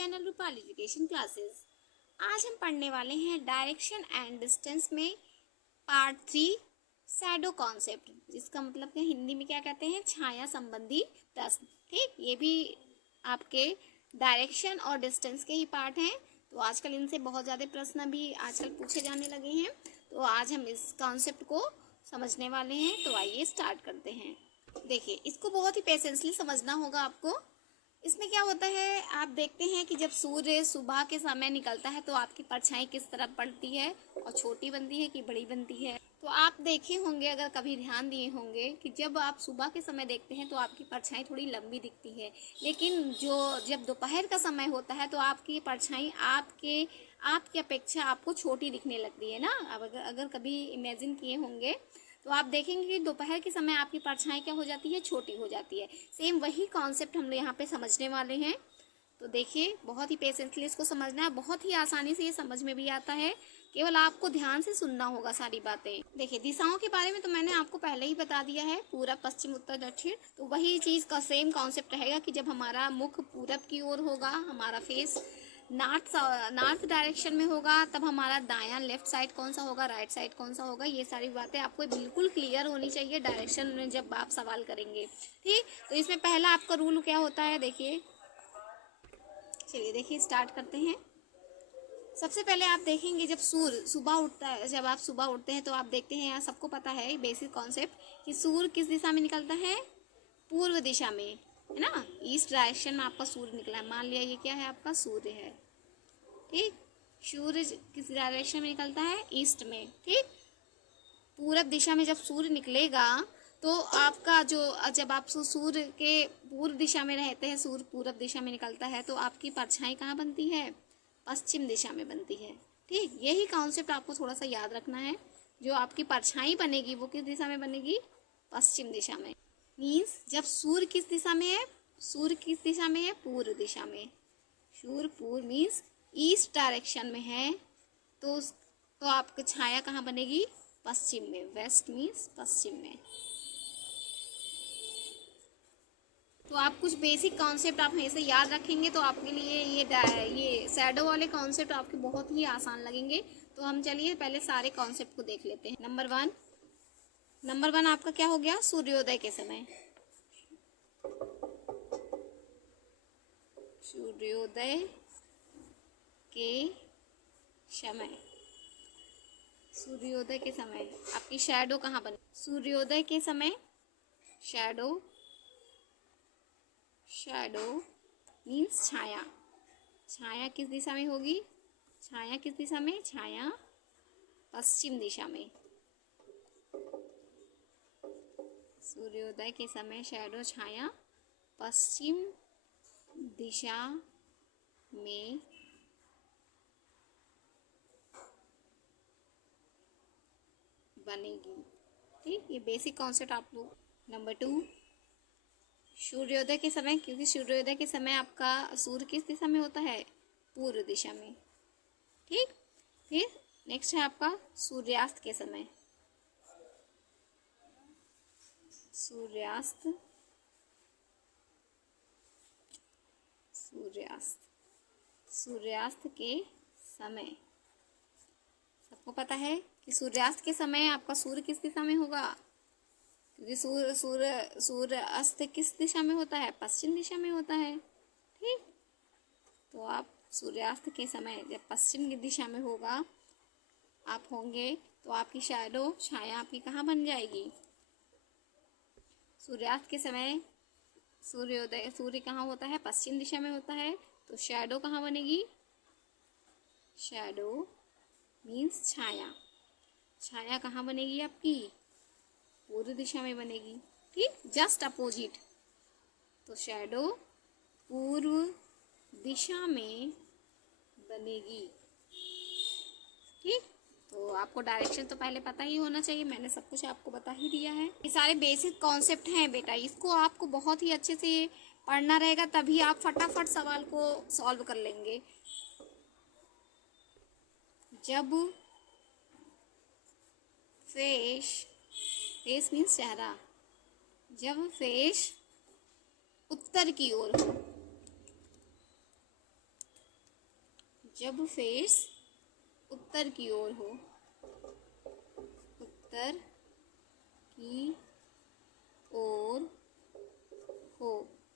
Channel Rupali education classes. आज हम पढ़ने वाले हैं डायरेक्शन एंड डिस्टेंस में पार्ट 3 शैडो कॉन्सेप्ट, जिसका मतलब कि हिंदी में क्या कहते हैं, छाया संबंधी प्रश्न। ठीक, ये भी आपके डायरेक्शन और डिस्टेंस के ही पार्ट हैं। तो आजकल इनसे बहुत ज़्यादा प्रश्न भी आजकल पूछे जाने लगे हैं। तो आज हम इस कॉन्सेप्ट को समझने वाले हैं। तो आइए स्टार्ट करते हैं। देखिए, इसको बहुत ही पेशेंसली समझना होगा आपको। इसमें क्या होता है, आप देखते हैं कि जब सूर्य सुबह के समय निकलता है तो आपकी परछाई किस तरफ पड़ती है और छोटी बनती है कि बड़ी बनती है। तो आप देखे होंगे, अगर कभी ध्यान दिए होंगे, कि जब आप सुबह के समय देखते हैं तो आपकी परछाई थोड़ी लंबी दिखती है, लेकिन जब दोपहर का समय होता है तो आपकी परछाई आपकी अपेक्षा आपको छोटी दिखने लगती है ना। अब अगर कभी इमेजिन किए होंगे तो आप देखेंगे कि दोपहर के समय आपकी परछाई क्या हो जाती है, छोटी हो जाती है। सेम वही कॉन्सेप्ट हम यहाँ पे समझने वाले हैं। तो देखिए, बहुत ही पेशेंटली इसको समझना है। बहुत ही आसानी से ये समझ में भी आता है, केवल आपको ध्यान से सुनना होगा सारी बातें। देखिए, दिशाओं के बारे में तो मैंने आपको पहले ही बता दिया है, पूरब पश्चिम उत्तर दक्षिण। तो वही चीज़ का सेम कॉन्सेप्ट रहेगा कि जब हमारा मुख पूरब की ओर होगा, हमारा फेस नॉर्थ डायरेक्शन में होगा, तब हमारा दायां लेफ्ट साइड कौन सा होगा, राइट साइड कौन सा होगा, ये सारी बातें आपको बिल्कुल क्लियर होनी चाहिए डायरेक्शन में जब आप सवाल करेंगे। ठीक, तो इसमें पहला आपका रूल क्या होता है, देखिए। चलिए देखिए, स्टार्ट करते हैं। सबसे पहले आप देखेंगे, जब सूर्य सुबह उठता है, जब आप सुबह उठते हैं तो आप देखते हैं, यहाँ सबको पता है बेसिक कॉन्सेप्ट, कि सूर्य किस दिशा में निकलता है, पूर्व दिशा में, है ना। ईस्ट डायरेक्शन में आपका सूर्य निकला है। मान लिया ये क्या है, आपका सूर्य है। ठीक, सूर्य किस डायरेक्शन में निकलता है, ईस्ट में। ठीक, पूरब दिशा में जब सूर्य निकलेगा तो आपका जब आप सूर्य के पूर्व दिशा में रहते हैं, सूर्य पूरब दिशा में निकलता है, तो आपकी परछाई कहाँ बनती है, पश्चिम दिशा में बनती है। ठीक, यही कॉन्सेप्ट आपको थोड़ा सा याद रखना है। जो आपकी परछाई बनेगी वो किस दिशा में बनेगी, पश्चिम दिशा में। मीन्स जब सूर्य किस दिशा में है, सूर्य किस दिशा में है, पूर्व दिशा में। सूर्य पूर्व मीन्स ईस्ट डायरेक्शन में है, तो आपकी छाया कहाँ बनेगी, पश्चिम में। वेस्ट मीन्स पश्चिम में। तो आप कुछ बेसिक कॉन्सेप्ट आप हमेशा याद रखेंगे तो आपके लिए ये शैडो वाले कॉन्सेप्ट आपके बहुत ही आसान लगेंगे। तो हम चलिए पहले सारे कॉन्सेप्ट को देख लेते हैं। नंबर वन आपका क्या हो गया, सूर्योदय के समय। सूर्योदय के समय, सूर्योदय के समय आपकी शैडो कहाँ बने, सूर्योदय के समय शैडो मीन्स छाया। छाया किस दिशा में होगी, छाया किस दिशा में, छाया पश्चिम दिशा में। सूर्योदय के समय शैडो, छाया पश्चिम दिशा में बनेगी। ठीक, ये बेसिक कॉन्सेप्ट आप लोग। नंबर टू, सूर्योदय के समय, क्योंकि सूर्योदय के समय आपका सूर्य किस दिशा में होता है, पूर्व दिशा में। ठीक, फिर नेक्स्ट है आपका सूर्यास्त के समय। सूर्यास्त के समय सबको पता है कि सूर्यास्त के समय आपका सूर्य किस दिशा में होगा, क्योंकि सूर्य अस्त किस दिशा में होता है, पश्चिम दिशा में होता है। ठीक, तो आप सूर्यास्त के समय जब पश्चिम की दिशा में होगा आप होंगे, तो आपकी शैडो, छाया आपकी कहाँ बन जाएगी, सूर्यास्त के समय सूर्य कहाँ होता है, पश्चिम दिशा में होता है, तो शैडो कहाँ बनेगी, शैडो मीन्स छाया। छाया कहाँ बनेगी आपकी, पूर्व दिशा में बनेगी। ठीक, जस्ट अपोजिट। तो शैडो पूर्व दिशा में बनेगी। ठीक, तो आपको डायरेक्शन तो पहले पता ही होना चाहिए, मैंने सब कुछ आपको बता ही दिया है। ये सारे बेसिक कॉन्सेप्ट हैं बेटा, इसको आपको बहुत ही अच्छे से पढ़ना रहेगा, तभी आप फटाफट सवाल को सॉल्व कर लेंगे। जब फेस मीन्स चेहरा, जब फेस उत्तर की ओर हो, जब फेस उत्तर की ओर हो, उत्तर की ओर हो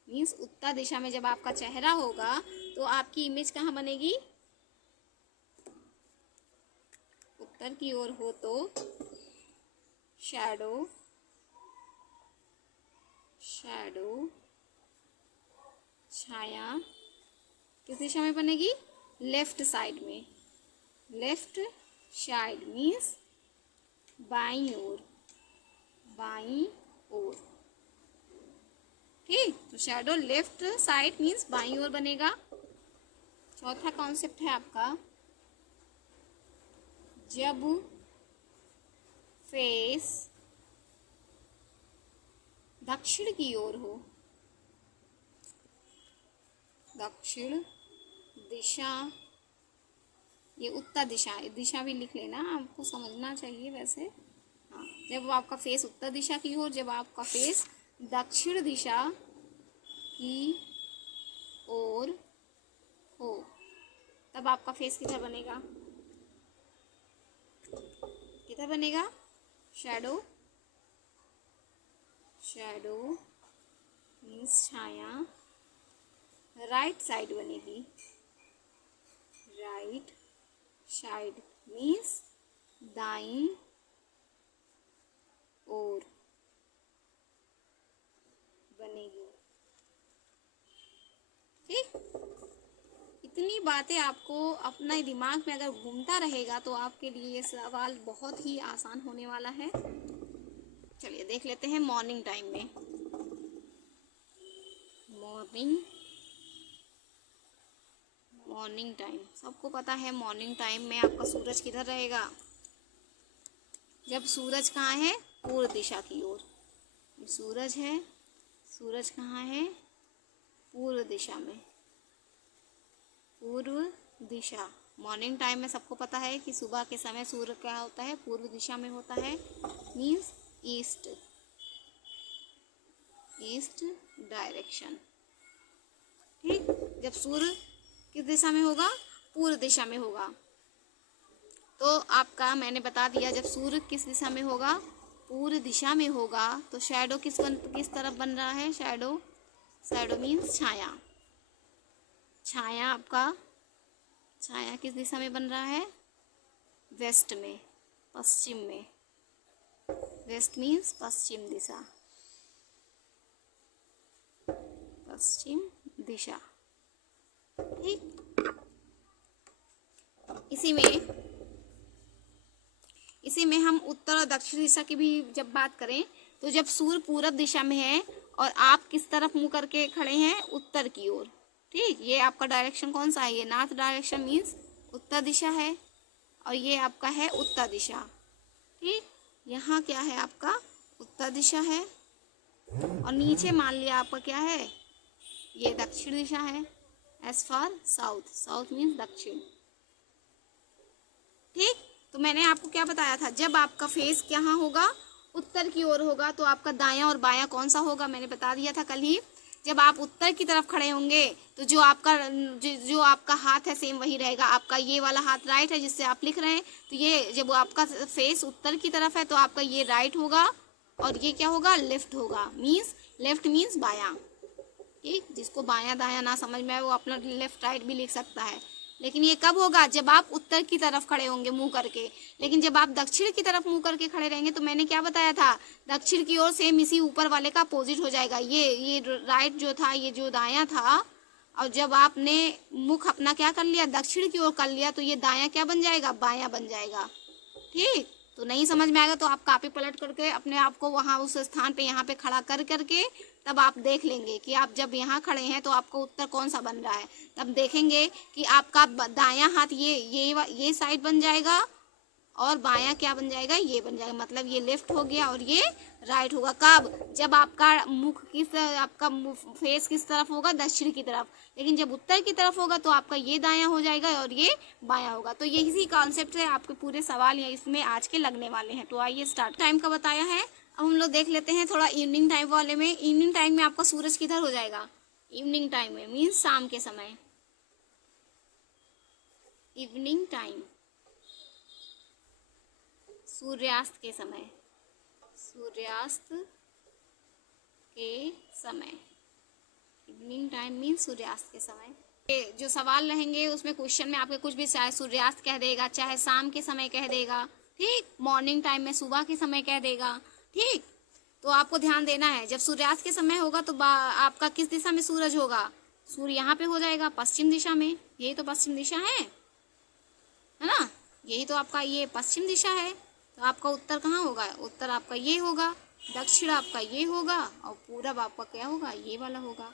मीन्स उत्तर दिशा में जब आपका चेहरा होगा तो आपकी इमेज कहाँ बनेगी, उत्तर की ओर हो तो शैडो छाया किस दिशा में बनेगी, लेफ्ट साइड में, लेफ्ट साइड मीन्स बाईं ओर। ठीक, तो शैडो लेफ्ट साइड मीन्स बाईं ओर बनेगा। चौथा कॉन्सेप्ट है आपका, जब फेस दक्षिण की ओर हो, दक्षिण दिशा, ये उत्तर दिशा भी लिख लेना, आपको समझना चाहिए वैसे। हाँ, जब आपका फेस उत्तर दिशा की ओर, जब आपका फेस दक्षिण दिशा की ओर हो, तब आपका फेस किधर बनेगा, किधर बनेगा, शैडो मीन्स छाया, राइट साइड बनेगी, राइट साइड मीन्स दाईं ओर बनेगी। ठीक, इतनी बातें आपको अपना दिमाग में अगर घूमता रहेगा तो आपके लिए ये सवाल बहुत ही आसान होने वाला है। चलिए देख लेते हैं मॉर्निंग टाइम में। मॉर्निंग टाइम सबको पता है, मॉर्निंग टाइम में आपका सूरज किधर रहेगा, जब सूरज कहाँ है, पूर्व दिशा की ओर। सूरज है, सूरज कहाँ है, पूर्व दिशा में, पूर्व दिशा। मॉर्निंग टाइम में सबको पता है कि सुबह के समय सूर्य क्या होता है, पूर्व दिशा में होता है, मीन्स ईस्ट डायरेक्शन। ठीक, जब सूर्य किस दिशा में होगा, पूर्व दिशा में होगा, तो आपका मैंने बता दिया, जब सूर्य किस दिशा में होगा, पूर्व दिशा में होगा, तो शैडो किस तरफ बन रहा है, शैडो मीन्स छाया। छाया किस दिशा में बन रहा है, वेस्ट में, पश्चिम में। वेस्ट मीन्स पश्चिम दिशा, पश्चिम दिशा। ठीक, इसी में हम उत्तर और दक्षिण दिशा की भी जब बात करें, तो जब सूर्य पूरब दिशा में है और आप किस तरफ मुंह करके खड़े हैं, उत्तर की ओर। ठीक, ये आपका डायरेक्शन कौन सा है, ये नॉर्थ डायरेक्शन मीन्स उत्तर दिशा है, और ये आपका है उत्तर दिशा। ठीक, यहाँ क्या है आपका, उत्तर दिशा है, और नीचे मान लिया आपका क्या है, ये दक्षिण दिशा है। एज फॉर साउथ मीन्स दक्षिण। ठीक, तो मैंने आपको क्या बताया था, जब आपका फेस कहाँ होगा, उत्तर की ओर होगा, तो आपका दायां और बायां कौन सा होगा, मैंने बता दिया था कल ही। जब आप उत्तर की तरफ खड़े होंगे तो जो आपका हाथ है सेम वही रहेगा। आपका ये वाला हाथ राइट है जिससे आप लिख रहे हैं, तो ये जब आपका फेस उत्तर की तरफ है तो आपका ये राइट होगा, और ये क्या होगा, लेफ्ट होगा। लेफ्ट मीन्स बायां। ठीक, जिसको बायां दायां ना समझ में आए वो अपना लेफ्ट राइट भी लिख सकता है, लेकिन ये कब होगा, जब आप उत्तर की तरफ खड़े होंगे मुंह करके। लेकिन जब आप दक्षिण की तरफ मुंह करके खड़े रहेंगे तो मैंने क्या बताया था, दक्षिण की ओर सेम इसी ऊपर वाले का अपोजिट हो जाएगा। ये राइट जो था, ये जो दायां था, और जब आपने मुख अपना क्या कर लिया, दक्षिण की ओर कर लिया, तो ये दायां क्या बन जाएगा, बायां बन जाएगा। ठीक, तो नहीं समझ में आएगा तो आप कॉपी पलट करके अपने आप को वहाँ उस स्थान पे यहाँ पे खड़ा कर करके तब आप देख लेंगे कि आप जब यहाँ खड़े हैं तो आपको उत्तर कौन सा बन रहा है। तब देखेंगे कि आपका दायां हाथ ये साइड बन जाएगा, और बायां क्या बन जाएगा, ये बन जाएगा। मतलब ये लेफ्ट हो गया और ये राइट होगा। कब, जब आपका आपका फेस किस तरफ होगा, दक्षिण की तरफ। लेकिन जब उत्तर की तरफ होगा तो आपका ये दायां हो जाएगा और ये बायां होगा। तो यही कॉन्सेप्ट है, आपके पूरे सवाल इसमें आज के लगने वाले हैं। तो आइए स्टार्ट। टाइम का बताया है, अब हम लोग देख लेते हैं थोड़ा इवनिंग टाइम वाले में। इवनिंग टाइम में आपका सूरज किधर हो जाएगा, इवनिंग टाइम में मीन्स शाम के समय। इवनिंग टाइम, सूर्यास्त के समय, सूर्यास्त के समय। इवनिंग टाइम मीन सूर्यास्त के समय। ये जो सवाल रहेंगे उसमें क्वेश्चन में आपके कुछ भी, चाहे सूर्यास्त कह देगा, चाहे शाम के समय कह देगा, ठीक, मॉर्निंग टाइम में सुबह के समय कह देगा, ठीक। तो आपको ध्यान देना है, जब सूर्यास्त के समय होगा तो आपका किस दिशा में सूरज होगा, सूर्य यहाँ पे हो जाएगा पश्चिम दिशा में, यही तो पश्चिम दिशा है ना, यही तो आपका ये पश्चिम दिशा है। तो आपका उत्तर कहाँ होगा, उत्तर आपका ये होगा, दक्षिण आपका ये होगा, और पूरब आपका क्या होगा, ये वाला होगा।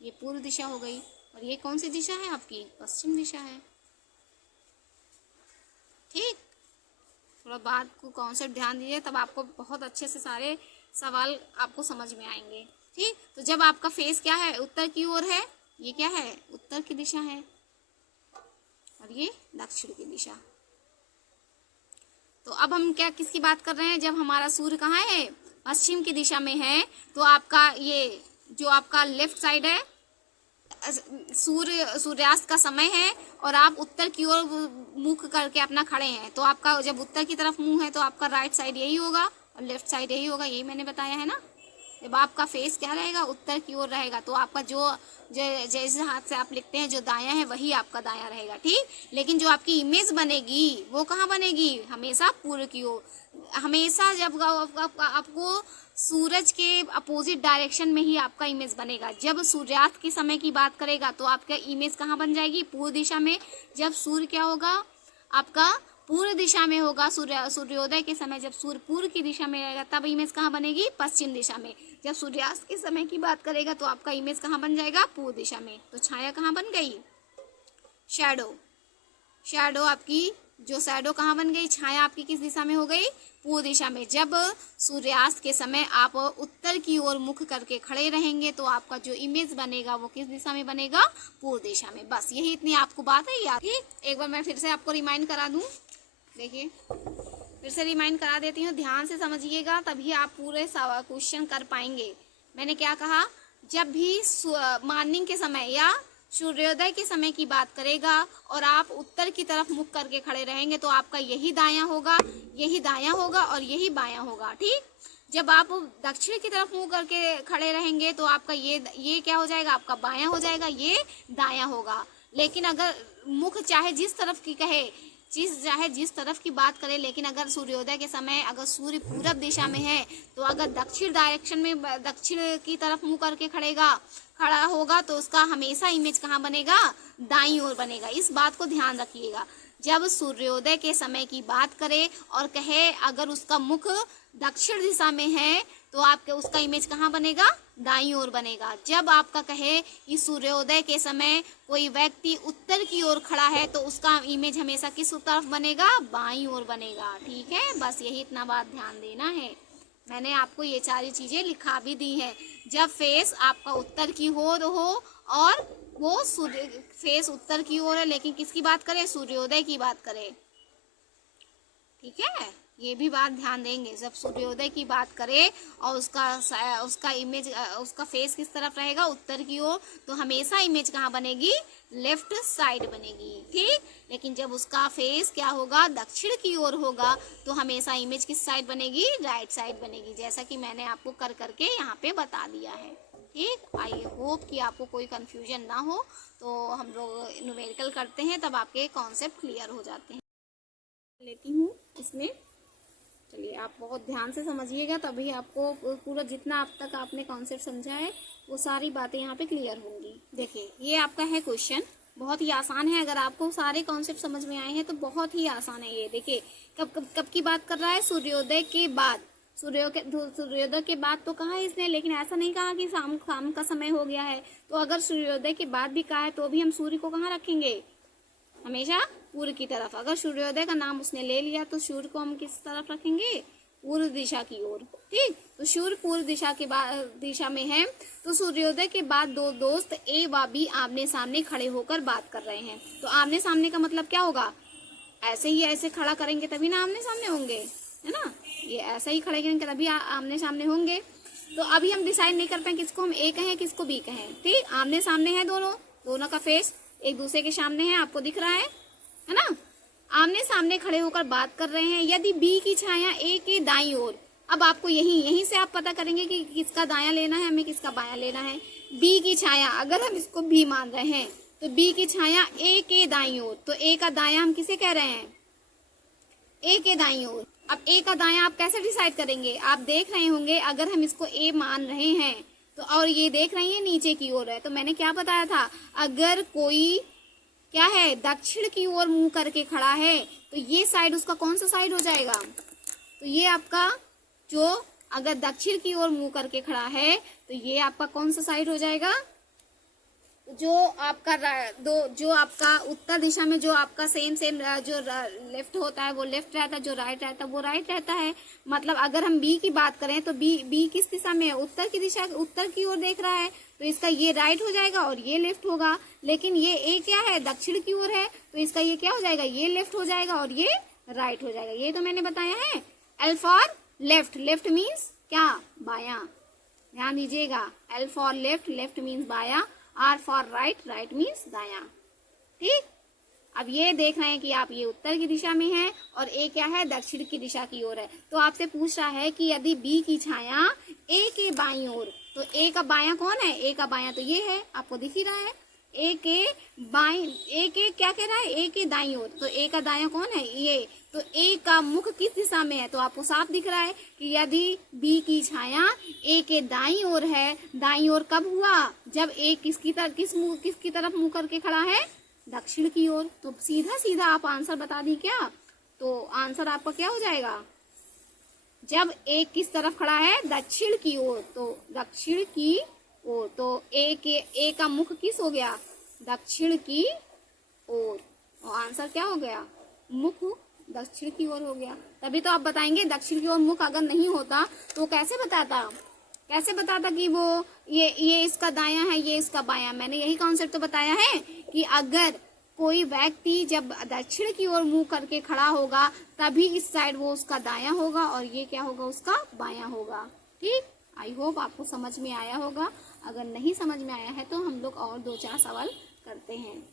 ये पूर्व दिशा हो गई, और ये कौन सी दिशा है आपकी, पश्चिम दिशा है, ठीक। थोड़ा बात को कॉन्सेप्ट ध्यान दीजिए, तब आपको बहुत अच्छे से सारे सवाल आपको समझ में आएंगे, ठीक। तो जब आपका फेस क्या है, उत्तर की ओर है, ये क्या है, उत्तर की दिशा है, और ये दक्षिण की दिशा। तो अब हम क्या किसकी बात कर रहे हैं, जब हमारा सूर्य कहाँ है, पश्चिम की दिशा में है, तो आपका ये जो आपका लेफ्ट साइड है, सूर्यास्त का समय है, और आप उत्तर की ओर मुख करके अपना खड़े हैं, तो आपका जब उत्तर की तरफ मुंह है तो आपका राइट साइड यही होगा और लेफ्ट साइड यही होगा, यही मैंने बताया है ना। जब आपका फेस क्या रहेगा, उत्तर की ओर रहेगा, तो आपका जो जैसे हाथ से आप लिखते हैं जो दायां है वही आपका दायां रहेगा, ठीक। लेकिन जो आपकी इमेज बनेगी वो कहाँ बनेगी, हमेशा पूर्व की ओर, हमेशा जब आपको सूरज के अपोजिट डायरेक्शन में ही आपका इमेज बनेगा। जब सूर्यास्त के समय की बात करेगा तो आपका इमेज कहाँ बन जाएगी, पूर्व दिशा में। जब सूर्य क्या होगा, आपका पूर्व दिशा में होगा, सूर्योदय के समय जब सूर्य पूर्व की दिशा में रहेगा तब इमेज कहाँ बनेगी, पश्चिम दिशा में। जब सूर्यास्त के समय की बात करेगा तो आपका इमेज कहाँ बन जाएगा, पूर्व दिशा में। तो छाया कहाँ बन गई, शैडो, शैडो आपकी जो शैडो कहाँ बन गई, छाया आपकी किस दिशा में हो गई, पूर्व दिशा में। जब सूर्यास्त के समय आप उत्तर की ओर मुख करके खड़े रहेंगे तो आपका जो इमेज बनेगा वो किस दिशा में बनेगा, पूर्व दिशा में। बस यही इतनी आपको बात है याद, ठीक। एक बार मैं फिर से आपको रिमाइंड करा दूं, देखिए फिर से रिमाइंड करा देती हूँ, ध्यान से समझिएगा तभी आप पूरे क्वेश्चन कर पाएंगे। मैंने क्या कहा, जब भी मॉर्निंग के समय या सूर्योदय के समय की बात करेगा और आप उत्तर की तरफ मुख करके खड़े रहेंगे तो आपका यही दायां होगा, यही दायां होगा और यही बायां होगा, ठीक। जब आप दक्षिण की तरफ मुंह करके खड़े रहेंगे तो आपका ये क्या हो जाएगा, आपका बायां हो जाएगा, ये दायां होगा। लेकिन अगर मुख चाहे जिस तरफ की कहे, चाहे जिस तरफ की बात करें, लेकिन अगर सूर्योदय के समय अगर सूर्य पूरब दिशा में है तो अगर दक्षिण डायरेक्शन में, दक्षिण की तरफ मुंह करके खड़ा होगा तो उसका हमेशा इमेज कहाँ बनेगा, दाईं ओर बनेगा। इस बात को ध्यान रखिएगा। जब सूर्योदय के समय की बात करें और कहे अगर उसका मुख दक्षिण दिशा में है तो आपके उसका इमेज कहाँ बनेगा, दाईं ओर बनेगा। जब आपका कहे कि सूर्योदय के समय कोई व्यक्ति उत्तर की ओर खड़ा है तो उसका इमेज हमेशा किस तरफ बनेगा, बाईं ओर बनेगा, ठीक है। बस यही इतना बात ध्यान देना है। मैंने आपको ये सारी चीजें लिखा भी दी है। जब फेस आपका उत्तर की ओर हो और वो फेस उत्तर की ओर है, लेकिन किसकी बात करें, सूर्योदय की बात करें, ठीक है। ये भी बात ध्यान देंगे, जब सूर्योदय की बात करें और उसका इमेज, उसका फेस किस तरफ रहेगा, उत्तर की ओर, तो हमेशा इमेज कहाँ बनेगी, लेफ्ट साइड बनेगी, ठीक। लेकिन जब उसका फेस क्या होगा, दक्षिण की ओर होगा तो हमेशा इमेज किस साइड बनेगी, राइट साइड बनेगी, जैसा कि मैंने आपको कर करके यहाँ पे बता दिया है, ठीक। आई होप कि आपको कोई कंफ्यूजन ना हो। तो हम लोग न्यूमेरिकल करते हैं तब आपके कॉन्सेप्ट क्लियर हो जाते हैं। लेती हूँ इसमें, चलिए आप बहुत ध्यान से समझिएगा तभी आपको पूरा जितना अब तक आपने कॉन्सेप्ट समझा है वो सारी बातें यहाँ पे क्लियर होंगी। देखिए ये आपका है क्वेश्चन, बहुत ही आसान है। अगर आपको सारे कॉन्सेप्ट समझ में आए हैं तो बहुत ही आसान है ये। देखिए कब की बात कर रहा है, सूर्योदय के बाद। सूर्योदय के बाद तो कहा है इसने, लेकिन ऐसा नहीं कहा कि शाम का समय हो गया है। तो अगर सूर्योदय के बाद भी कहा है तो भी हम सूर्य को कहाँ रखेंगे, हमेशा पूर्व की तरफ। अगर सूर्योदय का नाम उसने ले लिया तो सूर्य को हम किस तरफ रखेंगे, पूर्व दिशा की ओर, ठीक। तो सूर्य पूर्व दिशा में है तो सूर्योदय के बाद दो दोस्त ए व बी आमने सामने खड़े होकर बात कर रहे हैं। तो आमने सामने का मतलब क्या होगा, ऐसे ही ऐसे खड़ा करेंगे तभी ना आमने सामने होंगे, है ना। ये ऐसा ही खड़े करेंगे तभी आमने सामने होंगे। तो अभी हम डिसाइड नहीं कर पाए किसको हम ए कहें किसको बी कहें, ठीक। आमने सामने है, दोनों का फेस एक दूसरे के सामने है, आपको दिख रहा है, है ना। आमने सामने खड़े होकर बात कर रहे हैं। यदि बी की छाया ए के दाईं ओर, अब आपको यहीं से आप पता करेंगे कि किसका दायां लेना है, हमें किसका बायां लेना है। बी की छाया, अगर हम इसको बी मान रहे हैं तो बी की छाया ए के दाईं ओर, तो ए का दायां हम किसे कह रहे हैं, ए के दाईं ओर। अब ए का दायां आप कैसे डिसाइड करेंगे, आप देख रहे होंगे अगर हम इसको ए मान रहे हैं तो, और ये देख रही है नीचे की ओर है, तो मैंने क्या बताया था, अगर कोई क्या है दक्षिण की ओर मुंह करके खड़ा है तो ये साइड उसका कौन सा साइड हो जाएगा, तो ये आपका जो अगर दक्षिण की ओर मुंह करके खड़ा है तो ये आपका कौन सा साइड हो जाएगा, जो आपका उत्तर दिशा में जो आपका सेम जो लेफ्ट होता है वो लेफ्ट रहता है, जो राइट रहता है वो राइट रहता है। मतलब अगर हम बी की बात करें तो बी किस दिशा में है, उत्तर की दिशा, उत्तर की ओर देख रहा है, तो इसका ये राइट हो जाएगा और ये लेफ्ट होगा। लेकिन ये ए क्या है, दक्षिण की ओर है, तो इसका ये क्या हो जाएगा, ये लेफ्ट हो जाएगा और ये राइट हो जाएगा। ये तो मैंने बताया है। L for left, left means क्या, बायां, ध्यान दीजिएगा। L for left, left means बायां। R for right, right means दायां। ठीक, अब ये देख रहे हैं कि आप ये उत्तर की दिशा में है और ए क्या है, दक्षिण की दिशा की ओर है। तो आपसे पूछ रहा है कि यदि बी की छाया ए के बाईं ओर, तो ए का बायां कौन है, ए का बायां तो ये है, आपको दिख ही रहा है। ए के बाईं, ए के क्या कह रहा है, ए के दाईं ओर, तो ए का दायां कौन है, ये। तो ए का मुख किस दिशा में है, तो आपको साफ दिख रहा है कि यदि बी की छाया ए के दाईं ओर है, दाईं ओर कब हुआ, जब ए किसकी तरफ मुंह करके खड़ा है, दक्षिण की ओर। तो सीधा सीधा आप आंसर बता दी क्या, तो आंसर आपका क्या हो जाएगा, जब ए किस तरफ खड़ा है, दक्षिण की ओर, तो दक्षिण की ओर, तो ए का मुख किस हो गया, दक्षिण की ओर, और आंसर क्या हो गया, मुख दक्षिण की ओर हो गया। तभी तो आप बताएंगे दक्षिण की ओर मुख अगर नहीं होता तो कैसे बताता कि वो ये इसका दायां है, ये इसका बायां। मैंने यही कॉन्सेप्ट तो बताया है कि अगर कोई व्यक्ति जब दक्षिण की ओर मुंह करके खड़ा होगा तभी इस साइड वो उसका दायां होगा और ये क्या होगा, उसका बायां होगा। ठीक, आई होप आपको समझ में आया होगा। अगर नहीं समझ में आया है तो हम लोग और 2-4 सवाल करते हैं।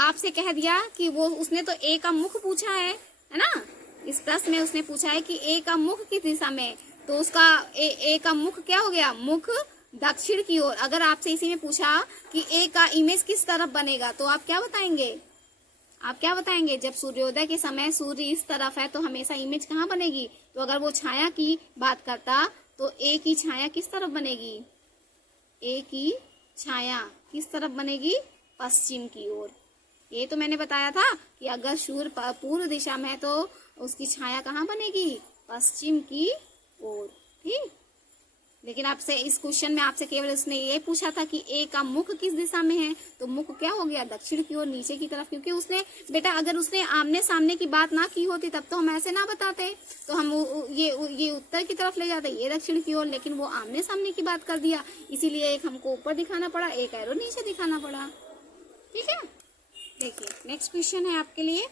आपसे कह दिया कि वो उसने तो ए का मुख पूछा है ना, इस प्रश्न में उसने पूछा है कि ए का मुख किस दिशा में, तो उसका ए का मुख क्या हो गया, मुख दक्षिण की ओर। अगर आपसे इसी में पूछा कि ए का इमेज किस तरफ बनेगा तो आप क्या बताएंगे, जब सूर्योदय के समय सूर्य इस तरफ है तो हमेशा इमेज कहाँ बनेगी। तो अगर वो छाया की बात करता तो ए की छाया किस तरफ बनेगी, ए की छाया किस तरफ बनेगी, पश्चिम की ओर। ये तो मैंने बताया था कि अगर सूर्य पूर्व दिशा में है तो उसकी छाया कहाँ बनेगी, पश्चिम की ओर। ठीक, लेकिन आपसे इस क्वेश्चन में आपसे केवल उसने ये पूछा था कि ए का मुख किस दिशा में है, तो मुख क्या हो गया, दक्षिण की ओर, नीचे की तरफ। क्योंकि उसने बेटा अगर उसने आमने सामने की बात ना की होती तब तो हम ऐसे ना बताते, तो हम ये उत्तर की तरफ ले जाते, ये दक्षिण की ओर। लेकिन वो आमने सामने की बात कर दिया, इसीलिए एक हमको ऊपर दिखाना पड़ा, एक एरो नीचे दिखाना पड़ा। ठीक है, देखिए नेक्स्ट क्वेश्चन है आपके लिए।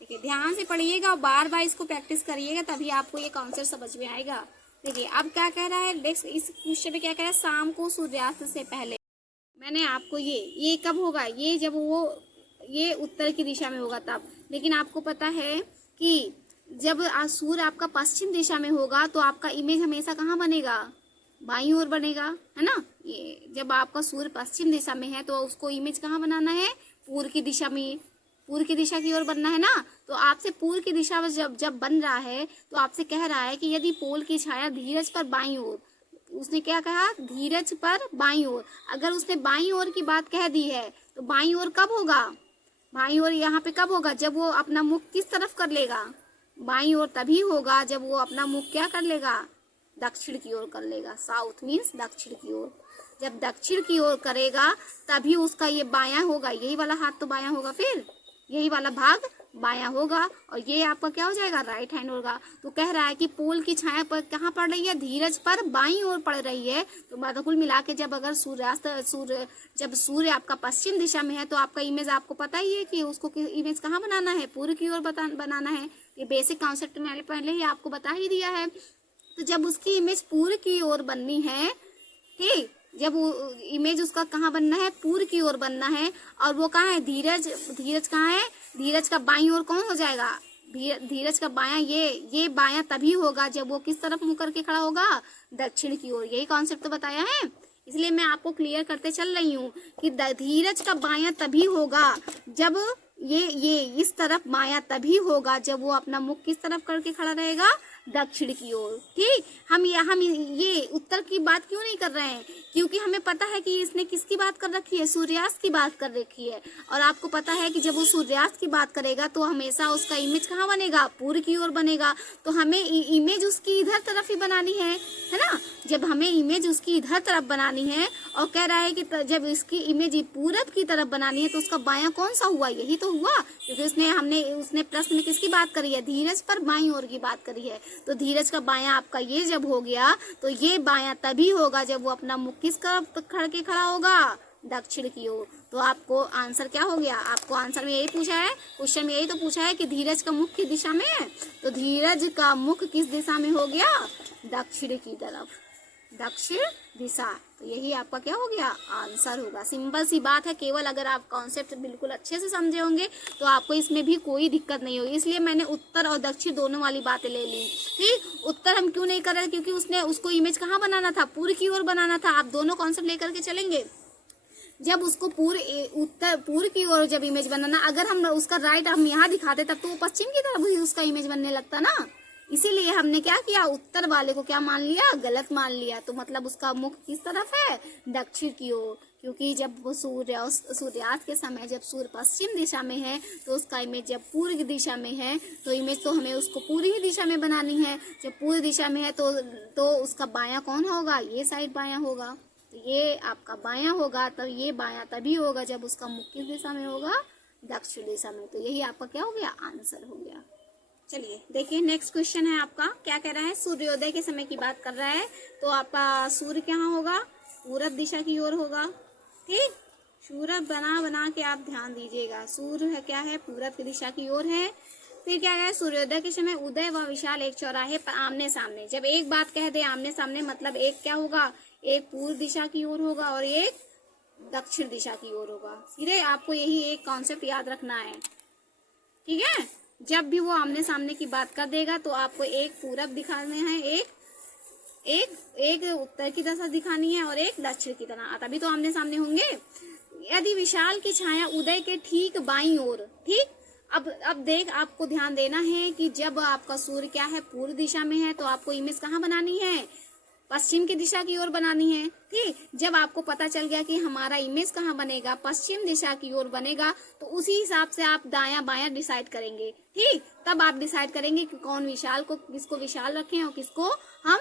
देखिए ध्यान से पढ़िएगा और बार बार इसको प्रैक्टिस करिएगा, तभी आपको ये कॉन्सेप्ट समझ में आएगा। देखिए अब क्या कह रहा है, नेक्स्ट इस क्वेश्चन में क्या कह रहा है, शाम को सूर्यास्त से पहले। मैंने आपको ये कब होगा, ये जब ये उत्तर की दिशा में होगा तब। लेकिन आपको पता है कि जब सूर्य आपका पश्चिम दिशा में होगा तो आपका इमेज हमेशा कहाँ बनेगा, बाईं ओर बनेगा, है ना। ये जब आपका सूर्य पश्चिम दिशा में है तो उसको इमेज कहाँ बनाना है, पूर्व की दिशा में, पूर्व की दिशा की ओर बनना है ना। तो आपसे पूर्व की दिशा में जब बन रहा है तो आपसे कह रहा है कि यदि पोल की छाया धीरज पर बाईं ओर, उसने क्या कहा, धीरज पर बाईं ओर। अगर उसने बाईं ओर की बात कह दी है तो बाईं ओर कब होगा, बाईं ओर यहाँ पे कब होगा, जब वो अपना मुख किस तरफ कर लेगा, बाईं ओर तभी होगा जब वो अपना मुख क्या कर लेगा, दक्षिण की ओर कर लेगा। साउथ मीन्स दक्षिण की ओर। जब दक्षिण की ओर करेगा तभी उसका ये बायां होगा, यही वाला हाथ तो बायां होगा, फिर यही वाला भाग बायां होगा और ये आपका क्या हो जाएगा, राइट हैंड होगा। तो कह रहा है कि पोल की छाया पर कहाँ पड़ रही है, धीरज पर बाईं ओर पड़ रही है। तो बात कुल मिला के जब अगर जब सूर्य आपका पश्चिम दिशा में है तो आपका इमेज आपको पता ही है कि उसको इमेज कहाँ बनाना है, पूर्व की ओर बनाना है। ये बेसिक कॉन्सेप्ट मैंने पहले ही आपको बता ही दिया है। तो जब उसकी इमेज पूर्व की ओर बननी है, ठीक, जब वो इमेज उसका कहाँ बनना है, पूर्व की ओर बनना है, और वो कहाँ है, धीरज, धीरज कहाँ है, धीरज का बाईं ओर कौन हो जाएगा, धीरज का बायां, ये बायां तभी होगा जब वो किस तरफ मुंह करके खड़ा होगा, दक्षिण की ओर। यही कॉन्सेप्ट तो बताया है, इसलिए मैं आपको क्लियर करते चल रही हूँ कि धीरज का बायां तभी होगा जब ये इस बायां बायां तभी होगा जब वो अपना मुख किस तरफ करके खड़ा रहेगा, दक्षिण की ओर। ठीक, हम ये उत्तर की बात क्यों नहीं कर रहे हैं, क्योंकि हमें पता है कि इसने किसकी बात कर रखी है, सूर्यास्त की बात कर रखी है। और आपको पता है कि जब वो सूर्यास्त की बात करेगा तो हमेशा उसका इमेज कहाँ बनेगा, पूर्व की ओर बनेगा। तो हमें इमेज उसकी इधर तरफ ही बनानी है ना। जब हमें इमेज उसकी इधर तरफ बनानी है और कह रहा है कि जब इसकी इमेज पूरब की तरफ बनानी है तो उसका बायां कौन सा हुआ, यही तो हुआ, क्योंकि उसने प्रश्न में किसकी बात करी है, धीरज पर बाईं ओर की बात करी है। तो धीरज का बायां आपका ये जब हो गया तो ये बायां तभी होगा जब वो अपना मुख किस तरफ करके खड़ा होगा, दक्षिण की ओर। तो आपको आंसर क्या हो गया, आपको आंसर में यही पूछा है, क्वेश्चन में यही तो पूछा है कि धीरज का मुख किस दिशा में है, तो धीरज का मुख किस दिशा में हो गया, दक्षिण की तरफ, दक्षिण दिशा। तो यही आपका क्या हो गया, आंसर होगा। सिंपल सी बात है, केवल अगर आप कॉन्सेप्ट बिल्कुल अच्छे से समझे होंगे तो आपको इसमें भी कोई दिक्कत नहीं होगी। इसलिए मैंने उत्तर और दक्षिण दोनों वाली बातें ले ली। ठीक, उत्तर हम क्यों नहीं कर रहे, क्योंकि उसको इमेज कहाँ बनाना था, पूर्व की ओर बनाना था। आप दोनों कॉन्सेप्ट लेकर के चलेंगे, जब उसको पूर्व की ओर जब इमेज बनाना, अगर हम उसका राइट हम यहाँ दिखाते तब तो वो पश्चिम की तरफ ही उसका इमेज बनने लगता ना। इसीलिए हमने क्या किया, उत्तर वाले को क्या मान लिया, गलत मान लिया। तो मतलब उसका मुख किस तरफ है, दक्षिण की ओर, क्योंकि जब वो सूर्यास्त के समय जब सूर्य पश्चिम दिशा में है तो उसका इमेज जब पूर्व दिशा में है तो इमेज तो हमें उसको पूर्वी दिशा में बनानी है। जब पूर्व दिशा में है तो उसका बायां कौन होगा, ये साइड बायां होगा। तो ये आपका बायां होगा, तो ये बायां तभी होगा जब उसका मुख किस दिशा में होगा, दक्षिण दिशा में। तो यही आपका क्या हो गया, आंसर हो गया। चलिए देखिए, नेक्स्ट क्वेश्चन है आपका, क्या कह रहा है, सूर्योदय के समय की बात कर रहा है। तो आपका सूर्य कहाँ होगा, पूरब दिशा की ओर होगा। ठीक, सूर्य बना के आप ध्यान दीजिएगा, सूर्य है क्या है, पूरब की दिशा की ओर है। फिर क्या है, सूर्योदय के समय उदय व विशाल एक चौराहे पर आमने सामने। जब एक बात कह दे आमने सामने, मतलब एक क्या होगा, एक पूर्व दिशा की ओर होगा और एक दक्षिण दिशा की ओर होगा। सीधे आपको यही एक कॉन्सेप्ट याद रखना है। ठीक है, जब भी वो आमने सामने की बात कर देगा तो आपको एक पूरब दिखाने हैं, एक उत्तर की दिशा दिखानी है और एक दक्षिण की तरह, तभी तो आमने सामने होंगे। यदि विशाल की छाया उदय के ठीक बाईं ओर, ठीक, अब देख, आपको ध्यान देना है कि जब आपका सूर्य क्या है, पूर्व दिशा में है, तो आपको इमेज कहाँ बनानी है, पश्चिम की दिशा की ओर बनानी है। ठीक, जब आपको पता चल गया कि हमारा इमेज कहाँ बनेगा, पश्चिम दिशा की ओर बनेगा, तो उसी हिसाब से आप दायां बायां डिसाइड करेंगे। ठीक, तब आप डिसाइड करेंगे कि कौन विशाल को, किसको विशाल रखें और किसको हम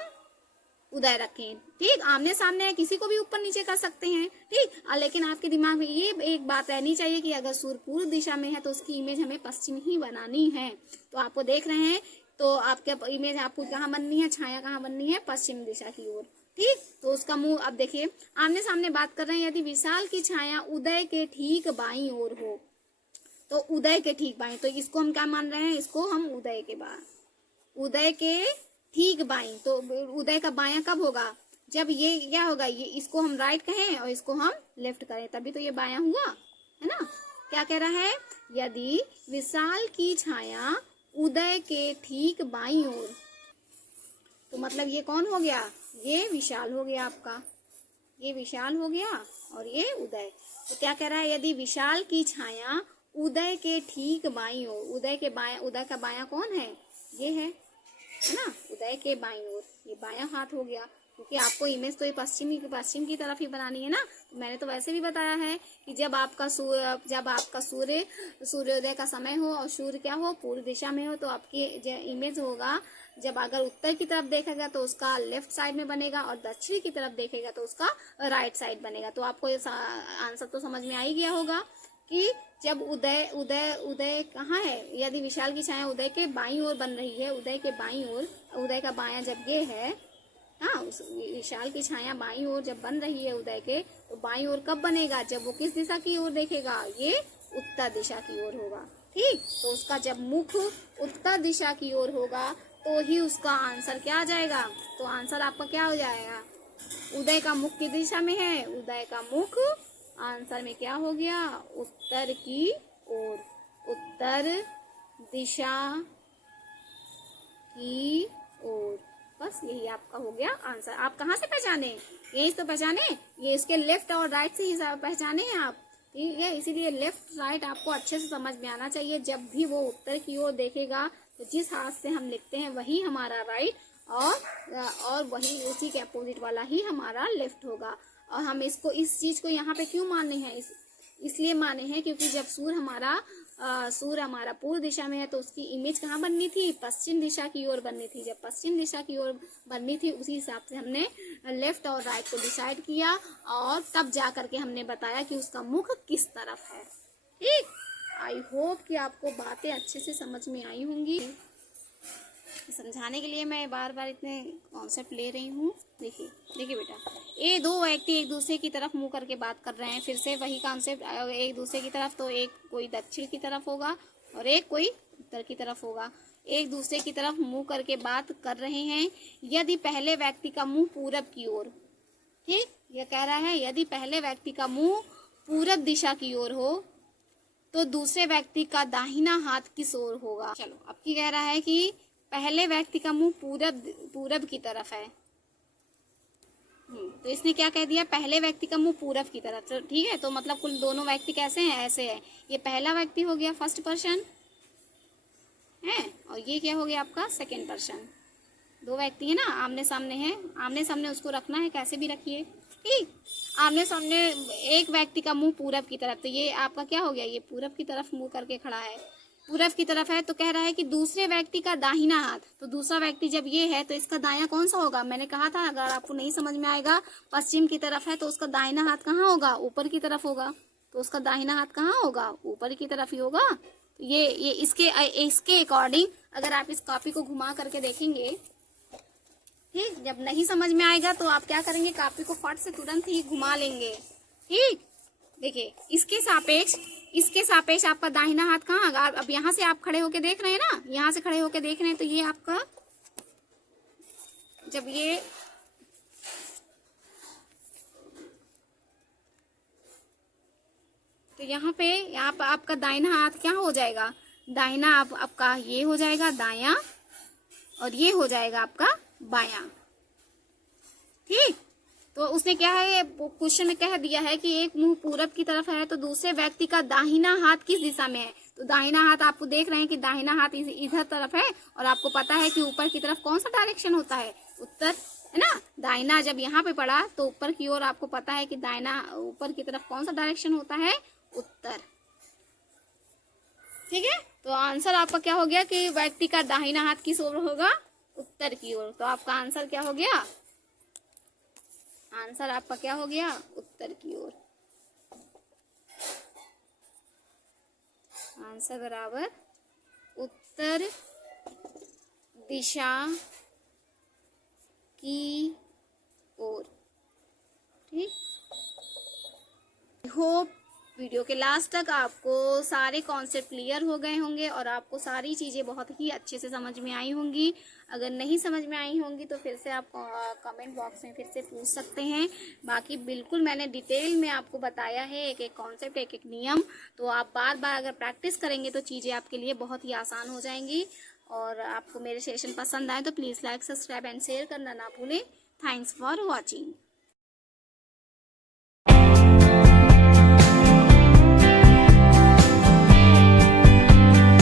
उदय रखें। ठीक, आमने सामने है, किसी को भी ऊपर नीचे कर सकते हैं। ठीक, लेकिन आपके दिमाग में ये एक बात रहनी चाहिए कि अगर सूर्य पूर्व दिशा में है तो उसकी इमेज हमें पश्चिम ही बनानी है। तो आपको देख रहे हैं, तो आपके इमेज आपको कहाँ बननी है, छाया कहाँ बननी है, पश्चिम दिशा की ओर। ठीक, तो उसका मुंह, अब देखिए आमने सामने बात कर रहे हैं, यदि विशाल की छाया उदय के ठीक बाईं ओर हो, तो उदय के ठीक बाईं, तो इसको हम क्या मान रहे हैं, इसको हम उदय के ठीक बाईं। तो उदय का बायां कब होगा, जब ये क्या होगा, ये इसको हम राइट कहें और इसको हम लेफ्ट करें, तभी तो ये बायां हुआ है ना। क्या कह रहा है, यदि विशाल की छाया उदय के ठीक बाईं ओर, तो मतलब ये कौन हो गया, ये विशाल हो गया आपका, ये विशाल हो गया और ये उदय। तो क्या कह रहा है, यदि विशाल की छाया उदय के ठीक बाईं ओर, उदय के बायां, उदय का बायां कौन है, ये है ना, उदय के बाईं ओर, ये बायां हाथ हो गया, क्योंकि आपको इमेज तो ये पश्चिम की तरफ ही बनानी है ना। तो मैंने तो वैसे भी बताया है कि जब आपका सूर्योदय का समय हो और सूर्य क्या हो, पूर्व दिशा में हो, तो आपकी इमेज होगा, जब अगर उत्तर की तरफ देखेगा तो उसका लेफ्ट साइड में बनेगा और दक्षिण की तरफ देखेगा तो उसका राइट साइड बनेगा। तो आपको ये आंसर तो समझ में आ ही गया होगा कि जब उदय कहाँ है, यदि विशाल की छाया उदय के बाईं ओर बन रही है, उदय के बाईं ओर, उदय का बायां जब ये है, हाँ, उस विशाल की छाया बाईं ओर जब बन रही है उदय के, तो बाईं ओर कब बनेगा, जब वो किस दिशा की ओर देखेगा, ये उत्तर दिशा की ओर होगा। ठीक, तो उसका जब मुख उत्तर दिशा की ओर होगा तो ही उसका आंसर क्या आ जाएगा, तो आंसर आपका क्या हो जाएगा, उदय का मुख किस दिशा में है? उदय का मुख आंसर में क्या हो गया? उत्तर की ओर, उत्तर दिशा की ओर। बस यही आपका हो गया आंसर। आप कहाँ से पहचाने? यही तो पहचाने, ये इसके लेफ्ट और राइट से ही पहचाने हैं आप, ठीक है। इसीलिए लेफ्ट राइट आपको अच्छे से समझ में आना चाहिए। जब भी वो उत्तर की ओर देखेगा तो जिस हाथ से हम लिखते हैं वही हमारा राइट, और वही उसी के अपोजिट वाला ही हमारा लेफ्ट होगा। और हम इसको, इस चीज को यहाँ पे क्यों माने हैं? इसलिए माने हैं क्योंकि जब सूर्य हमारा पूर्व दिशा में है तो उसकी इमेज कहाँ बननी थी? पश्चिम दिशा की ओर बननी थी। जब पश्चिम दिशा की ओर बननी थी उसी हिसाब से हमने लेफ्ट और राइट को डिसाइड किया, और तब जा करके हमने बताया कि उसका मुख किस तरफ है। ठीक, आई होप कि आपको बातें अच्छे से समझ में आई होंगी। समझाने के लिए मैं बार बार इतने कॉन्सेप्ट ले रही हूँ। देखिए देखिए बेटा, ये दो व्यक्ति एक दूसरे की तरफ मुंह करके बात कर रहे हैं। फिर से वही कॉन्सेप्ट, एक दूसरे की तरफ, तो एक कोई दक्षिण की तरफ होगा और एक कोई उत्तर की तरफ होगा। एक दूसरे की तरफ मुंह करके बात कर रहे हैं। यदि पहले व्यक्ति का मुंह पूरब की ओर, ठीक, यह कह रहा है यदि पहले व्यक्ति का मुंह पूरब दिशा की ओर हो तो दूसरे व्यक्ति का दाहिना हाथ किस ओर होगा? चलो, अब की कह रहा है कि पहले व्यक्ति का मुंह पूरब की तरफ है। तो इसने क्या कह दिया? पहले व्यक्ति का मुंह पूरब की तरफ। तो ठीक है, तो मतलब कुल दोनों व्यक्ति कैसे हैं? ऐसे है। ये पहला व्यक्ति हो गया, फर्स्ट पर्सन है, और ये क्या हो गया आपका? Second person. दो व्यक्ति है ना, आमने सामने है, आमने सामने उसको रखना है, कैसे भी रखिए, ठीक। आमने सामने एक व्यक्ति का मुंह पूरब की तरफ, तो ये आपका क्या हो गया? ये पूरब की तरफ मुंह करके खड़ा है, पूरब की तरफ है। तो कह रहा है कि दूसरे व्यक्ति का दाहिना हाथ, तो दूसरा व्यक्ति जब ये है तो इसका दायां कौन सा होगा? मैंने कहा था अगर आपको नहीं समझ में आएगा, पश्चिम की तरफ है तो उसका दाहिना हाथ कहाँ होगा? ऊपर की तरफ होगा। तो उसका दाहिना हाथ कहाँ होगा? ऊपर की तरफ ही होगा। तो ये इसके अकॉर्डिंग अगर आप इस कॉपी को घुमा करके देखेंगे, ठीक, जब नहीं समझ में आएगा तो आप क्या करेंगे? कॉपी को फट से तुरंत ही घुमा लेंगे, ठीक। देखिए, इसके सापेक्ष आपका दाहिना हाथ कहाँ? अब यहाँ से आप खड़े होके देख रहे हैं ना, यहाँ से खड़े होके देख रहे हैं, तो ये आपका, जब ये तो यहाँ पे आपका दाहिना हाथ क्या हो जाएगा? दाहिना आपका ये हो जाएगा दायां, और ये हो जाएगा आपका बायां, ठीक। तो उसने क्या है, क्वेश्चन में कह दिया है कि एक मुंह पूरब की तरफ है तो दूसरे व्यक्ति का दाहिना हाथ किस दिशा में है? तो दाहिना हाथ आपको देख रहे हैं कि दाहिना हाथ इधर तरफ है, और आपको पता है कि ऊपर की तरफ कौन सा डायरेक्शन होता है? उत्तर, है ना। दाहिना जब यहाँ पे पड़ा तो ऊपर की ओर आपको पता है कि दाहिना ऊपर की तरफ कौन सा डायरेक्शन होता है? उत्तर, ठीक है। तो आंसर आपका क्या हो गया कि व्यक्ति का दाहिना हाथ किस ओर होगा? उत्तर की ओर। तो आपका आंसर क्या हो गया? आंसर आपका क्या हो गया? उत्तर की ओर। आंसर बराबर उत्तर दिशा की ओर, ठीक। होप वीडियो के लास्ट तक आपको सारे कॉन्सेप्ट क्लियर हो गए होंगे और आपको सारी चीज़ें बहुत ही अच्छे से समझ में आई होंगी। अगर नहीं समझ में आई होंगी तो फिर से आप कमेंट बॉक्स में फिर से पूछ सकते हैं। बाकी बिल्कुल मैंने डिटेल में आपको बताया है, एक एक कॉन्सेप्ट, एक एक नियम। तो आप बार बार अगर प्रैक्टिस करेंगे तो चीज़ें आपके लिए बहुत ही आसान हो जाएंगी। और आपको मेरे सेशन पसंद आए तो please like, subscribe and share करना ना भूलें। Thanks for watching.